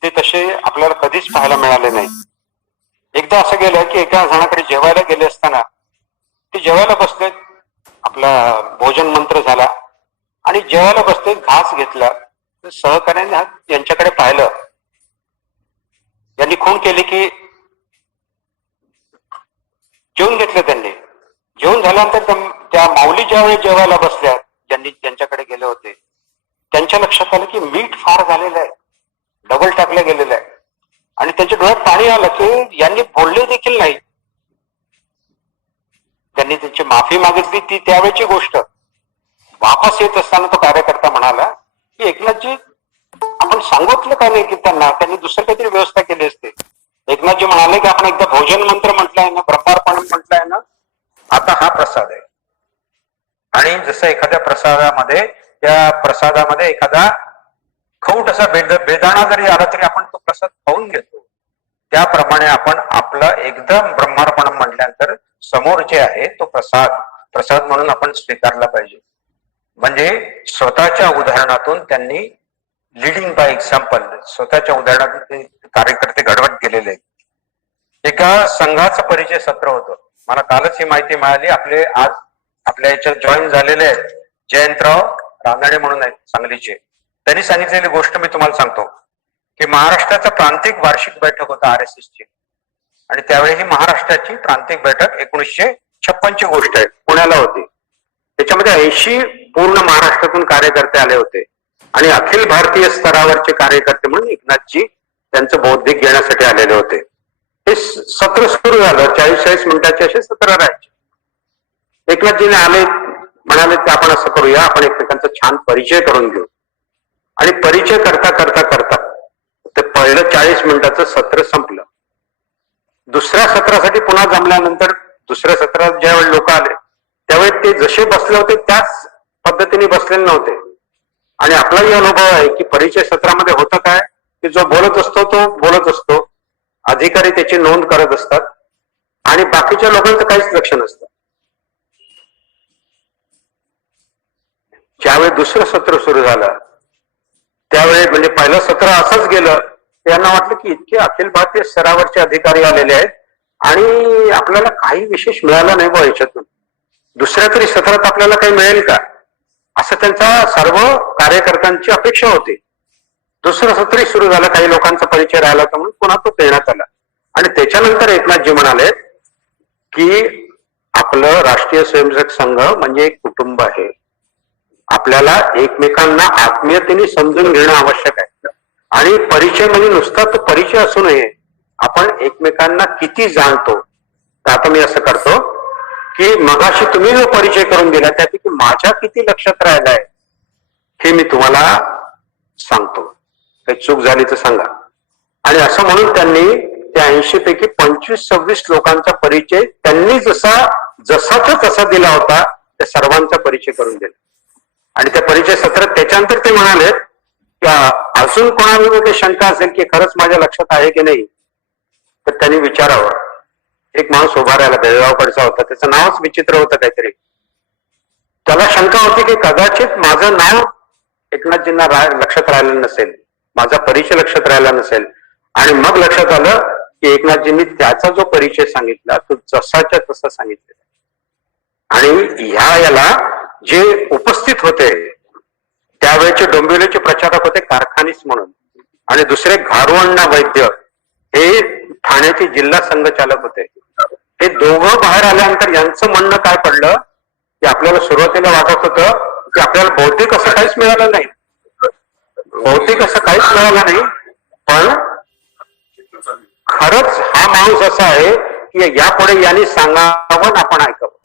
ते तसे आपल्याला कधीच पाहायला मिळाले नाही. एकदा असं गेलं की एका जणाकडे जेवायला गेले असताना ते जेवायला बसले, आपला भोजन मंत्र झाला आणि जेवायला बसले, घास घेतला. सहकार्याने यांच्याकडे पाहिलं, यांनी खूण केली की जेवून घेतलं त्यांनी. जेवून झाल्यानंतर त्या माऊली ज्यावेळी जेवायला बसल्या, ज्यांनी त्यांच्याकडे गेले होते, त्यांच्या लक्षात आलं की मीठ फार झालेलं आहे, डबल टाकलं गेलेलं आहे. आणि त्यांच्या डोळ्यात पाणी आलं की यांनी बोलले देखील नाही. त्यांनी त्यांची माफी मागितली, ती त्यावेळची गोष्ट. वापस येत असताना तो कार्यकर्ता म्हणाला की एकनाथजी आपण सांगितलं का नाही की त्यांनी दुसरं काहीतरी व्यवस्था केली असते. एकनाथजी म्हणाले की आपण एकदा भोजन मंत्र म्हटलंय ना, ब्रह्मार्पण म्हटलंय ना, आता हा प्रसाद आहे. आणि जसं एखाद्या प्रसादामध्ये, त्या प्रसादामध्ये एखादा खौट असा बेदाणा जरी आला तरी आपण तो प्रसाद खाऊन घेतो, त्याप्रमाणे आपण आपलं एकदम ब्रह्मार्पण म्हटल्यानंतर समोर जे आहे तो प्रसाद म्हणून आपण स्वीकारला पाहिजे. म्हणजे स्वतःच्या उदाहरणातून त्यांनी लिडिंग बाय एक्झाम्पल, स्वतःच्या उदाहरणातून कार्यकर्ते घडवत गेलेले आहेत. एका संघाचं परिचय सत्र होतं, मला कालच ही माहिती मिळाली. आज आपल्या याच्यात जॉईन झालेले आहेत जयंतराव रानडे म्हणून आहेत सांगलीचे. त्यांनी सांगितलेली गोष्ट मी तुम्हाला सांगतो की महाराष्ट्राचा प्रांतिक वार्षिक बैठक होता RSS ची, आणि त्यावेळी ही महाराष्ट्राची प्रांतिक बैठक 1956 ची गोष्ट आहे, पुण्याला होती. त्याच्यामध्ये 80 पूर्ण महाराष्ट्रातून कार्यकर्ते आले होते आणि अखिल भारतीय स्तरावरचे कार्यकर्ते म्हणून एकनाथजी त्यांचं बौद्धिक घेण्यासाठी आलेले होते. हे सत्र सुरू झालं, 40-40 मिनिटाचे असे सत्र राहायचे. एकनाथजीने आले, म्हणाले की आपण असं करूया, आपण एकमेकांचा छान परिचय करून घेऊ. आणि परिचय करता करता करता ते पहिलं 40 मिनिटाचं सत्र संपलं. दुसऱ्या सत्रासाठी पुन्हा जमल्यानंतर दुसऱ्या सत्रात ज्यावेळी लोक आले त्यावेळी ते जसे बसले होते त्याच पद्धतीने बसलेले नव्हते. आणि आपलाही अनुभव आहे की परिचय सत्रामध्ये होतं काय की जो बोलत असतो तो बोलत असतो, अधिकारी त्याची नोंद करत असतात आणि बाकीच्या लोकांचं काहीच लक्ष नसतं. ज्यावेळी दुसरं सत्र सुरू झालं त्यावेळी म्हणजे पहिलं सत्र असंच गेलं, त्यांना वाटलं की इतके अखिल भारतीय स्तरावरचे अधिकारी आलेले आहेत आणि आपल्याला काही विशेष मिळालं नाही बा याच्यातून, दुसऱ्या तरी सत्रात आपल्याला काही मिळेल का असं त्यांचा सर्व कार्यकर्त्यांची अपेक्षा होती. दुसरं सत्रही सुरू झालं, काही लोकांचा परिचय राहिला होता म्हणून पुन्हा तो देण्यात आला. आणि त्याच्यानंतर एकनाथजी म्हणाले की आपलं राष्ट्रीय स्वयंसेवक संघ म्हणजे एक कुटुंब आहे, आपल्याला एकमेकांना आत्मीयतेने समजून घेणं आवश्यक आहे. आणि परिचय म्हणजे नुसता तो परिचय असू नये, आपण एकमेकांना किती जाणतो. तर आता मी असं करतो की मगाशी तुम्ही जो परिचय करून दिला त्यापैकी माझ्या किती लक्षात राहिलाय हे मी तुम्हाला सांगतो, काही चूक झाली तर सांगा. आणि असं म्हणून त्यांनी त्या 80 पैकी 25-26 लोकांचा परिचय त्यांनी जसाचा तसा दिला होता त्या सर्वांचा परिचय करून दिला. आणि त्या परिचय सत्रात त्याच्यानंतर ते म्हणाले की अजून कोणामध्ये शंका असेल की खरंच माझ्या लक्षात आहे की नाही तर त्यांनी विचारावं. एक माणूस उभा राहिला, बेळगावकडचा होता, त्याचं नावच विचित्र होतं काहीतरी. त्याला शंका होती की कदाचित माझं नाव एकनाथजींना लक्षात राहिलं नसेल, माझा परिचय लक्षात राहिला नसेल. आणि मग लक्षात आलं की एकनाथजींनी त्याचा जो परिचय सांगितला तो जसाच्या तसा सांगितलेला. आणि याला जे उपस्थित होते त्यावेळेचे डोंबिवलीचे प्रचारक होते कारखानीस म्हणून, आणि दुसरे घारुअण्णा वैद्य हे ठाण्याचे जिल्हा संघचालक होते. हे दोघं बाहेर आल्यानंतर यांचं म्हणणं काय पडलं की आपल्याला सुरुवातीला वाटत होतं की आपल्याला भौतिक असं काहीच मिळालं नाही, भौतिक असं काहीच मिळालं नाही, पण खरंच हा माणूस असा आहे की यापुढे यांनी सांगावं आपण ऐकावं.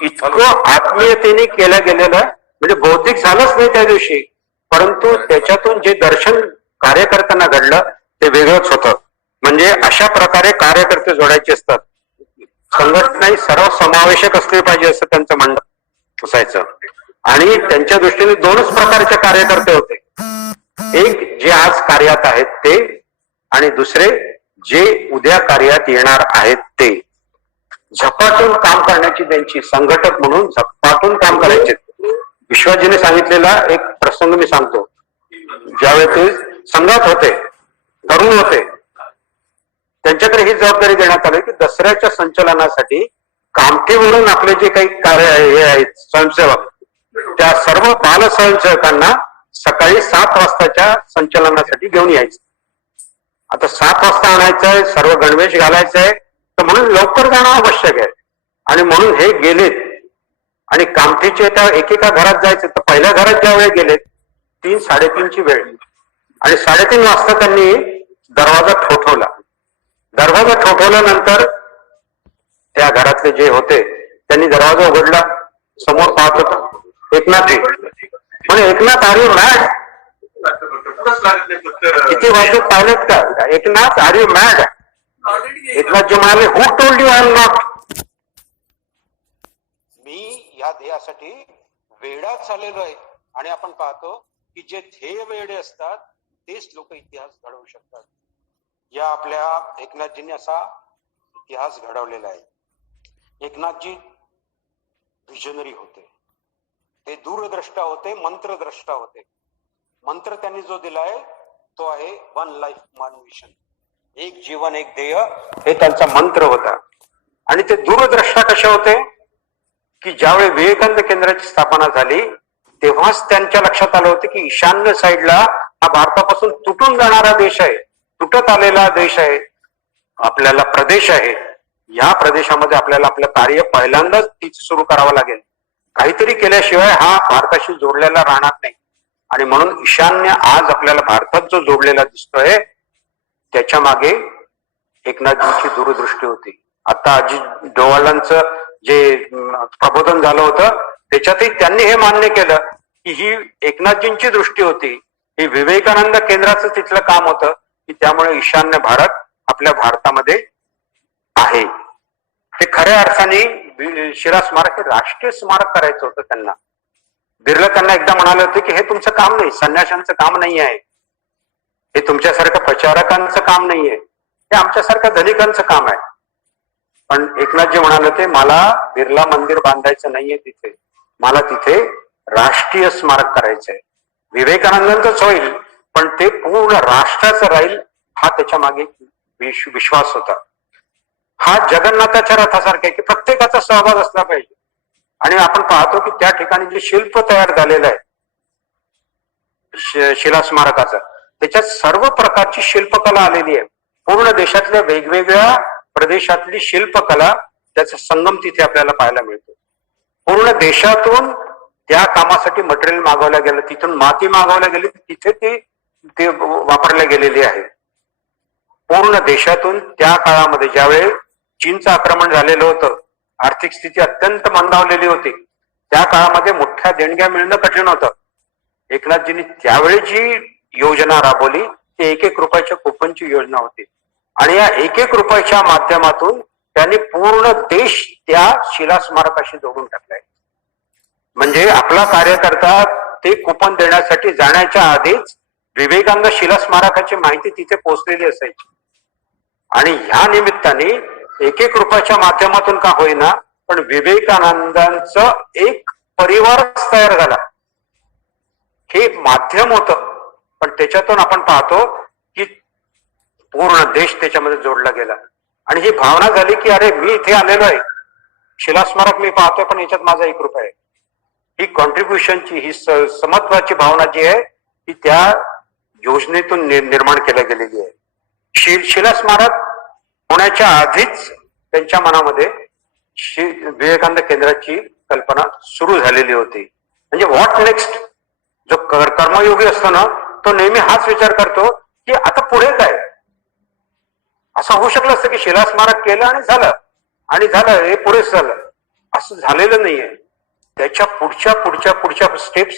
इतकं आत्मीयतेने केलं गेलेलं म्हणजे भौतिक झालंच नाही त्या दिवशी, परंतु त्याच्यातून जे दर्शन कार्यकर्त्यांना घडलं ते वेगळंच होतं. म्हणजे अशा प्रकारे कार्यकर्ते जोडायचे असतात, संघटना ही सर्व समावेशक असली पाहिजे असं त्यांचं म्हणणं असायचं. आणि त्यांच्या दृष्टीने दोनच प्रकारचे कार्यकर्ते होते, एक जे आज कार्यात आहेत ते, आणि दुसरे जे उद्या कार्यात येणार आहेत ते. झपाटून काम करण्याची त्यांची, संघटक म्हणून झपाटून काम करायचे. विश्वाजीने सांगितलेला एक प्रसंग मी सांगतो. ज्यावेळी ते संघात होते, तरुण होते, त्यांच्याकडे ही जबाबदारी देण्यात आली की दसऱ्याच्या संचलनासाठी कामठी म्हणून आपले जे काही कार्य हे आहेत स्वयंसेवक, त्या सर्व बाल स्वयंसेवकांना सकाळी 7 वाजताच्या संचलनासाठी घेऊन यायचं. आता 7 वाजता आणायचंय, सर्व गणवेश घालायचंय, तर म्हणून लवकर जाणं आवश्यक आहे. आणि म्हणून हे गेलेत आणि कामठीचे त्या एकेका घरात जायचे. तर पहिल्या घरात ज्या वेळी गेलेत 3-3:30ची वेळ, आणि 3:30 वाजता त्यांनी दरवाजा ठोठवला. दरवाजा ठोठवल्यानंतर त्या घरातले जे होते त्यांनी दरवाजा उघडला, समोर पाहत होता एकनाथजी. म्हणजे एकनाथ आर यू मॅड, किती वाजत पाहिलेत का, Eknath are you mad. Eknathji म्हणाले who told you I am not. मी या ध्येयासाठी वेडाच झालेलो आहे. आणि आपण पाहतो की जे ध्येय वेडे असतात तेच लोक इतिहास घडवू शकतात. या आपल्या एकनाथजींनी असा इतिहास घडवलेला आहे. एकनाथजी विजनरी होते, ते दूरद्रष्टा होते, मंत्रद्रष्टा होते. मंत्र त्यांनी जो दिलाय तो आहे वन लाईफ वन मिशन, एक जीवन एक ध्येय, हे त्यांचा मंत्र होता. आणि ते दूरद्रष्टा कसे होते की ज्यावेळी विवेकानंद केंद्राची स्थापना झाली तेव्हाच त्यांच्या लक्षात आलं होतं की ईशान्य साईडला हा भारतापासून तुटून जाणारा देश आहे, तुटत आलेला देश आहे, आपल्याला प्रदेश आहे. या प्रदेशामध्ये आपल्याला आपलं कार्य पहिल्यांदाच तीच सुरू करावं लागेल. काहीतरी केल्याशिवाय हा भारताशी जोडलेला राहणार नाही. आणि म्हणून ईशान्य आज आपल्याला भारतात जो जोडलेला दिसतोय त्याच्या मागे एकनाथजींची दूरदृष्टी होती. आता अजित डोवालांचं जे प्रबोधन झालं होतं त्याच्यातही त्यांनी हे मान्य केलं की ही एकनाथजींची दृष्टी होती, ही विवेकानंद केंद्राचं तिथलं काम होतं की त्यामुळे ईशान्य भारत आपल्या भारतामध्ये आहे. हे खऱ्या अर्थाने शिला स्मारक हे राष्ट्रीय स्मारक करायचं होतं त्यांना. बिर्ला त्यांना एकदा म्हणाले होते की हे तुमचं काम नाही, संन्याशांचं काम नाही आहे, हे तुमच्यासारख्या प्रचारकांचं काम नाहीये, हे आमच्यासारख्या धनिकांचं काम आहे. पण एकनाथजी म्हणाले होते मला बिर्ला मंदिर बांधायचं नाहीये तिथे, मला तिथे राष्ट्रीय स्मारक करायचंय. विवेकानंदांचंच होईल पण ते पूर्ण राष्ट्राचं राहील हा त्याच्या मागे विश्वास होता. हा जगन्नाथाच्या रथासारखा आहे की प्रत्येकाचा सहभाग असला पाहिजे. आणि आपण पाहतो की त्या ठिकाणी जे शिल्प तयार झालेलं आहे शिला स्मारकाचं, त्याच्यात सर्व प्रकारची शिल्पकला आलेली आहे. पूर्ण देशातल्या वेगवेगळ्या प्रदेशातली शिल्पकला त्याचा संगम तिथे आपल्याला पाहायला मिळतो. पूर्ण देशातून त्या कामासाठी मटेरियल मागवलं गेलं, तिथून माती मागवल्या गेली, तिथे ते वापरल्या गेलेली आहे. पूर्ण देशातून त्या काळामध्ये ज्यावेळी चीनचं आक्रमण झालेलं होतं, आर्थिक स्थिती अत्यंत मंदावलेली होती, त्या काळामध्ये मोठ्या देणग्या मिळणं कठीण होतं. एकनाथजींनी त्यावेळी जी योजना राबवली ती 1-1 रुपयाच्या कुपनची योजना होती. आणि या 1-1 रुपयाच्या माध्यमातून त्यांनी पूर्ण देश त्या शिला स्मारकाशी जोडून टाकलाय. म्हणजे आपला कार्यकर्ता ते कुपन देण्यासाठी जाण्याच्या आधीच विवेकानंद शिला स्मारकाची माहिती तिथे पोहोचलेली असायची. आणि ह्या निमित्ताने 1-1 रुपयाच्या माध्यमातून का होईना पण विवेकानंदांचं एक परिवारच तयार झाला. हे माध्यम होतं पण त्याच्यातून आपण पाहतो की पूर्ण देश त्याच्यामध्ये जोडला गेला. आणि ही भावना झाली की अरे मी इथे आलेलो आहे, शिला स्मारक मी पाहतोय पण याच्यात माझा 1 रुपया आहे. ही कॉन्ट्रीब्युशनची ही समत्वाची भावना जी आहे ती त्या योजनेतून निर्माण केल्या गेलेली आहे. शिला स्मारक होण्याच्या आधीच त्यांच्या मनामध्ये विवेकानंद केंद्राची कल्पना सुरू झालेली होती. म्हणजे व्हॉट नेक्स्ट, जो कर्मयोगी असतो ना तो नेहमी हाच विचार करतो की आता पुढे काय. असं होऊ शकलं असतं की शिला स्मारक केलं आणि झालं हे पुरेच झालं, असं झालेलं नाहीये. त्याच्या पुढच्या स्टेप्स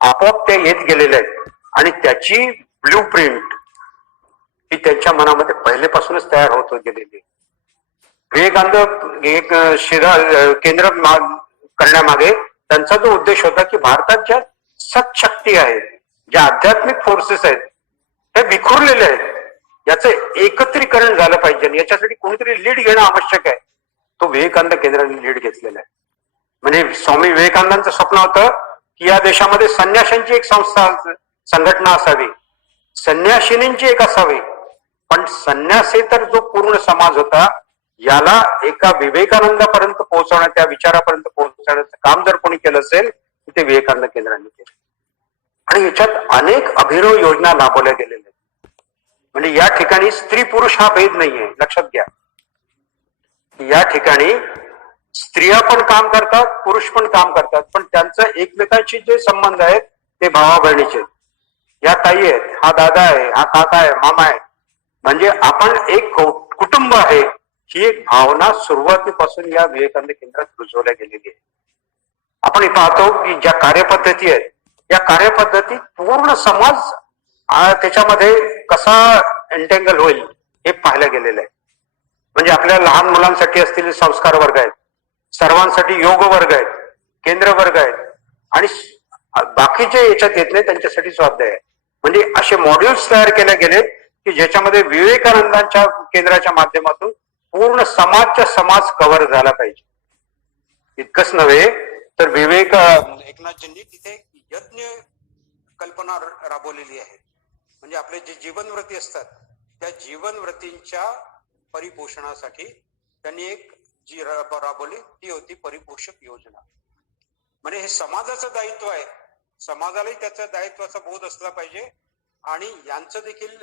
आपोआप त्या येत गेलेल्या आहेत. आणि त्याची ब्लू प्रिंट ही त्यांच्या मनामध्ये पहिलेपासूनच तयार होत गेलेली. विवेकानंद एक शिला केंद्र करण्यामागे त्यांचा जो उद्देश होता की भारतात ज्या सत्शक्ती आहेत, ज्या आध्यात्मिक फोर्सेस आहेत, हे विखुरलेले आहेत, याचं एकत्रीकरण झालं पाहिजे. याच्यासाठी कोणीतरी लीड घेणं आवश्यक आहे. तो विवेकानंद केंद्राने लीड घेतलेला आहे. म्हणजे स्वामी विवेकानंदांचं स्वप्न होतं की या देशामध्ये संन्याशांची एक संघटना असावी, संन्यासिनींची एक असावी. पण संन्यासेतर जो पूर्ण समाज होता याला एका विवेकानंदापर्यंत पोहोचवण्या, त्या विचारापर्यंत पोहोचवण्याचं काम जर कोणी केलं असेल तर ते विवेकानंद केंद्राने केलं. आणि याच्यात अनेक अभिनव योजना राबवल्या गेलेल्या आहेत. म्हणजे या ठिकाणी स्त्री पुरुष हा भेद नाहीये, लक्षात घ्या. या ठिकाणी स्त्रिया पण काम करतात, पुरुष पण काम करतात, पण त्यांचं एकमेकांशी जे संबंध आहेत ते भावा बहिणीचे. या ताई आहेत, हा दादा आहे, हा काका आहे, मामा आहे, म्हणजे आपण एक कुटुंब आहे. ही एक भावना सुरुवातीपासून या विवेकानंद केंद्रात रुजवल्या गेलेली आहे. आपण पाहतो की ज्या कार्यपद्धती आहेत या कार्यपद्धतीत पूर्ण समाज त्याच्यामध्ये कसा एंटेंगल होईल हे पाहायला गेलेलं आहे. म्हणजे आपल्या लहान मुलांसाठी असलेले संस्कार वर्ग आहेत, सर्वांसाठी योग वर्ग आहेत, केंद्र वर्ग आहेत, आणि बाकीचे याच्यात येत नाही त्यांच्यासाठी स्वाध्याय आहे. म्हणजे असे मॉड्यूल्स तयार केले गेले की ज्याच्यामध्ये विवेकानंदांच्या केंद्राच्या माध्यमातून पूर्ण समाज कव्हर झाला पाहिजे. इतकंच नव्हे तर एकनाथजींनी तिथे यज्ञ कल्पना राबवलेली आहे. म्हणजे आपले जे जीवनव्रती असतात त्या जीवनव्रतींच्या परिपोषणासाठी त्यांनी एक जी राबवली ती होती परिपोषक योजना. म्हणजे हे समाजाचं दायित्व आहे, समाजालाही त्याच्या दायित्वाचा बोध असला पाहिजे आणि यांचं देखील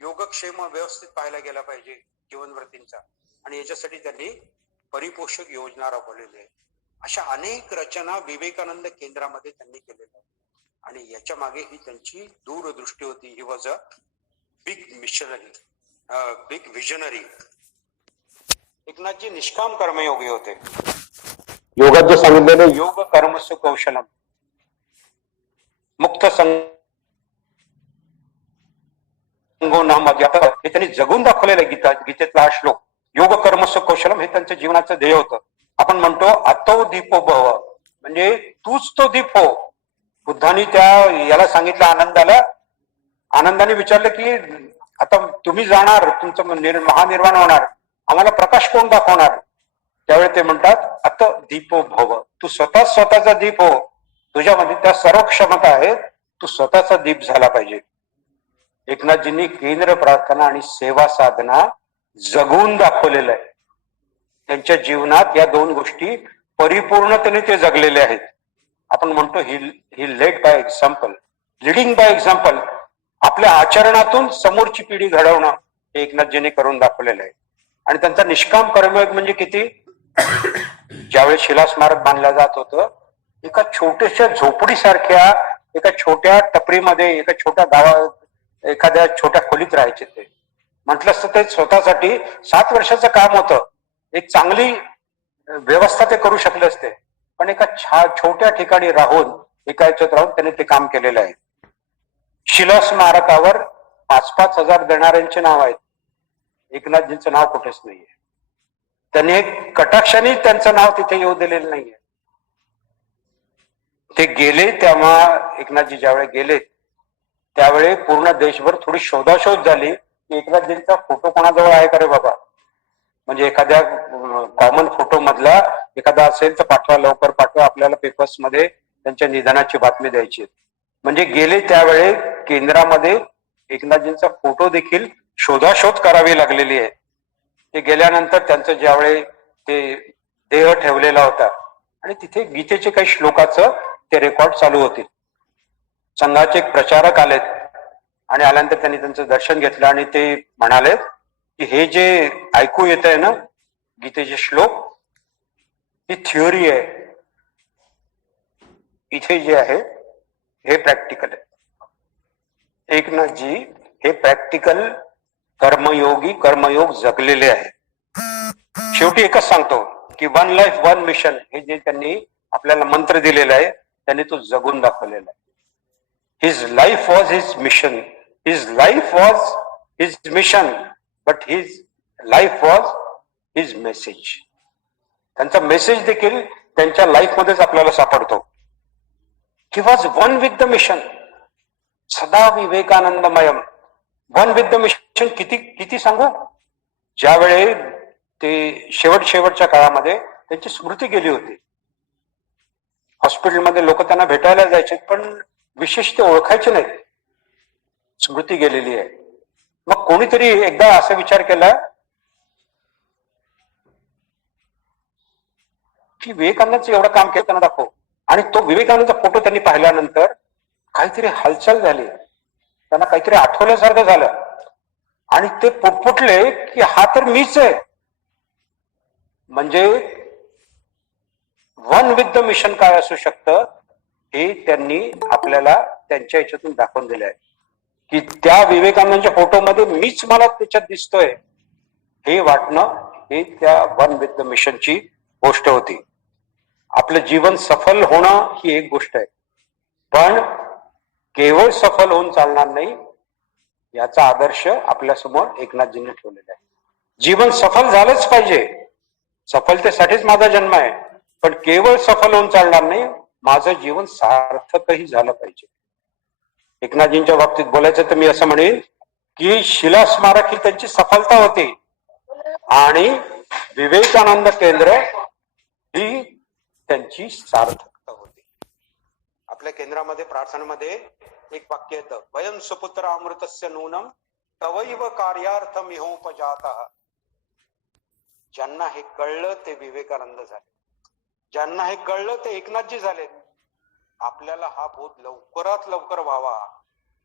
योगक्षेम व्यवस्थित पाहायला गेला पाहिजे जीवनव्रतींचा. आणि याच्यासाठी त्यांनी परिपोषक योजना राबवलेली आहे. अशा अनेक रचना विवेकानंद केंद्रामध्ये त्यांनी केलेल्या आहेत. आणि याच्या मागे ही त्यांची दूरदृष्टी होती. He was a big missionary, big visionary. Eknathji निष्काम कर्मयोगी होते. योगात जे सांगितलेलं योग कर्मसु कौशलम मुक्त संगो नाम हे त्यांनी जगून दाखवलेला गीतेतला हा श्लोक योग कर्मसु कौशलम हे त्यांच्या जीवनाचं ध्येय होतं. आपण म्हणतो अतो दीपो भव, म्हणजे तूच तो दीप हो. बुद्धांनी त्या याला सांगितलं आनंदाने विचारलं की आता तुम्ही जाणार, तुमचं महानिर्वाण होणार, आम्हाला प्रकाश कोण दाखवणार? त्यावेळी ते म्हणतात अत दीपो भव, तू स्वतःचा दीप हो. तुझ्यामध्ये त्या सर्व क्षमता आहेत, तू स्वतःचा दीप झाला पाहिजे. एकनाथजींनी केंद्र प्रार्थना आणि सेवा साधना जगून दाखवलेलं आहे. त्यांच्या जीवनात या दोन गोष्टी परिपूर्णतेने ते जगलेले आहेत. आपण म्हणतो he led by example, leading by example. आपल्या आचरणातून समोरची पिढी घडवणं हे एकनाथजींनी करून दाखवलेलं आहे. आणि त्यांचा निष्काम कर्मयोग म्हणजे किती? ज्यावेळी शिला स्मारक बांधलं जात होतं, एका छोट्याशा झोपडीसारख्या एका छोट्या टपरीमध्ये, एका छोट्या गावात, एखाद्या छोट्या खोलीत राहायचे. ते म्हटलं असतं ते स्वतःसाठी 7 वर्षाचं काम होतं. एक चांगली व्यवस्था ते करू शकले असते, पण एका छोट्या ठिकाणी राहून, एका याच्यात राहून त्यांनी ते काम केलेलं आहे. शिला स्मारकावर 5-5 हजार देणाऱ्यांचे नाव आहेत. एकनाथजींचं नाव कुठेच नाहीये. त्यांनी एक कटाक्षाने त्यांचं नाव तिथे येऊ दिलेलं नाहीये. ते गेले तेव्हा, एकनाथजी ज्यावेळी गेले त्यावेळी पूर्ण देशभर थोडी शोधाशोध झाली की एकनाथजींचा फोटो कोणाजवळ आहे का रे बाबा, म्हणजे एखाद्या कॉमन फोटो मधला एखादा असेल तर पाठवा, लवकर पाठवा, आपल्याला पेपर्स मध्ये त्यांच्या निधनाची बातमी द्यायची. म्हणजे गेले त्यावेळी केंद्रामध्ये एकनाथजींचा फोटो देखील शोधाशोध करावी लागलेली आहे. ते गेल्यानंतर त्यांचं ज्यावेळी ते देह ठेवलेला होता आणि तिथे गीतेचे काही श्लोकाचं ते रेकॉर्ड चालू होते. संघाचे एक प्रचारक आलेत आणि आल्यानंतर त्यांनी त्यांचं दर्शन घेतलं आणि ते म्हणाले की हे जे ऐकू येत आहे ना गीतेचे श्लोक, ही थिअरी आहे, इथे जे आहे हे प्रॅक्टिकल आहे. एकनाथजी हे प्रॅक्टिकल कर्मयोग जगलेले आहे. शेवटी एकच सांगतो की 1 लाईफ 1 मिशन हे जे त्यांनी आपल्याला मंत्र दिलेला आहे त्यांनी तो जगून दाखवलेला आहे. His life was his mission, his life was his mission, but his life was his message. त्यांचा मेसेज देखील त्यांच्या लाईफ मध्येच आपल्याला सापडतो. He was one with the mission, सदा विवेकानंदमयम. वन विथ द मिशन किती सांगू? ज्यावेळी ते शेवटच्या काळामध्ये त्यांची स्मृती गेली होती. हॉस्पिटलमध्ये लोक त्यांना भेटायला जायचे, पण विशेष ते ओळखायचे नाहीत. स्मृती गेलेली आहे. मग कोणीतरी एकदा असा विचार केला की विवेकानंदचं एवढं काम केलं त्यांना दाखव. आणि तो विवेकानंदचा फोटो त्यांनी पाहिल्यानंतर काहीतरी हालचाल झाली, त्यांना काहीतरी आठवल्यासारखं झालं आणि ते पुटपुटले की हा तर मीच आहे. म्हणजे वन विथ द मिशन काय असू शकतं हे त्यांनी आपल्याला त्यांच्या ह्याच्यातून दाखवून दिलं आहे की त्या विवेकानंदच्या फोटोमध्ये मीच मला त्याच्यात दिसतोय हे वाटणं, हे त्या वन विथ द मिशनची गोष्ट होती. आपलं जीवन सफल होणं ही एक गोष्ट आहे, पण केवळ सफल होऊन चालणार नाही. याचा आदर्श आपल्या समोर एकनाथजींनी ठेवलेला आहे. जीवन सफल झालंच पाहिजे, सफलतेसाठीच माझा जन्म आहे, पण केवळ सफल होऊन चालणार नाही, माझं जीवन सार्थकही झालं पाहिजे. एकनाथजींच्या बाबतीत बोलायचं तर मी असं म्हणेन की शिला स्मारक ही त्यांची सफलता होती आणि विवेकानंद केंद्र ही त्यांची सार्थकता होती. आपल्या केंद्रामध्ये प्रार्थनेमध्ये एक वाक्य येतं, वयं सुपुत्र अमृतस्य नूनम तवैव कार्यार्थम इहोपजातः. ज्यांना हे कळलं ते विवेकानंद झाले, ज्यांना हे कळलं ते एकनाथजी झाले. आपल्याला हा बोध लवकरात लवकर व्हावा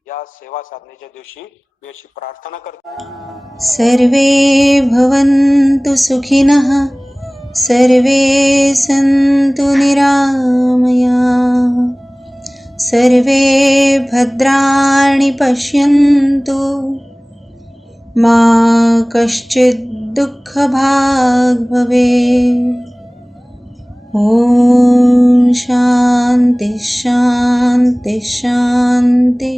या सेवा साधनेच्या दिवशी मी अशी प्रार्थना करतो. सर्वे भवन्तु सुखिनः, सर्वे सन्तु निरामयाः, सर्वे भद्राणि पश्यन्तु, मा कश्चित् दुःखभाग् भवेत्. ॐ शान्ति शान्ति शान्ति.